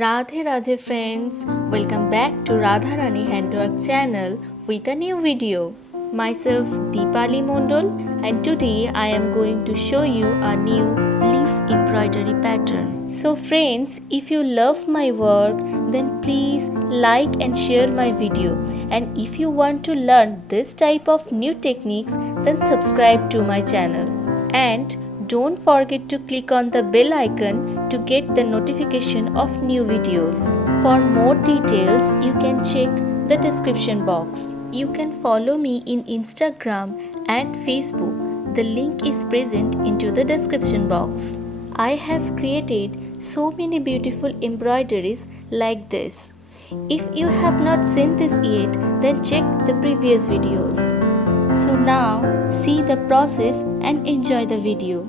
Radhe Radhe friends, welcome back to RadhaRani Handwork channel with a new video. Myself Deepali Mondol and today I am going to show you a new leaf embroidery pattern. So friends, if you love my work then please like and share my video, and if you want to learn this type of new techniques then subscribe to my channel. And don't forget to click on the bell icon to get the notification of new videos. For more details, you can check the description box. You can follow me in Instagram and Facebook. The link is present into the description box. I have created so many beautiful embroideries like this. If you have not seen this yet, then check the previous videos. So now see the process and enjoy the video.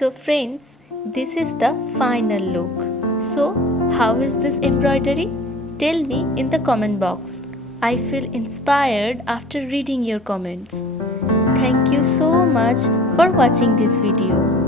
So friends, this is the final look. So how is this embroidery? Tell me in the comment box. I feel inspired after reading your comments. Thank you so much for watching this video.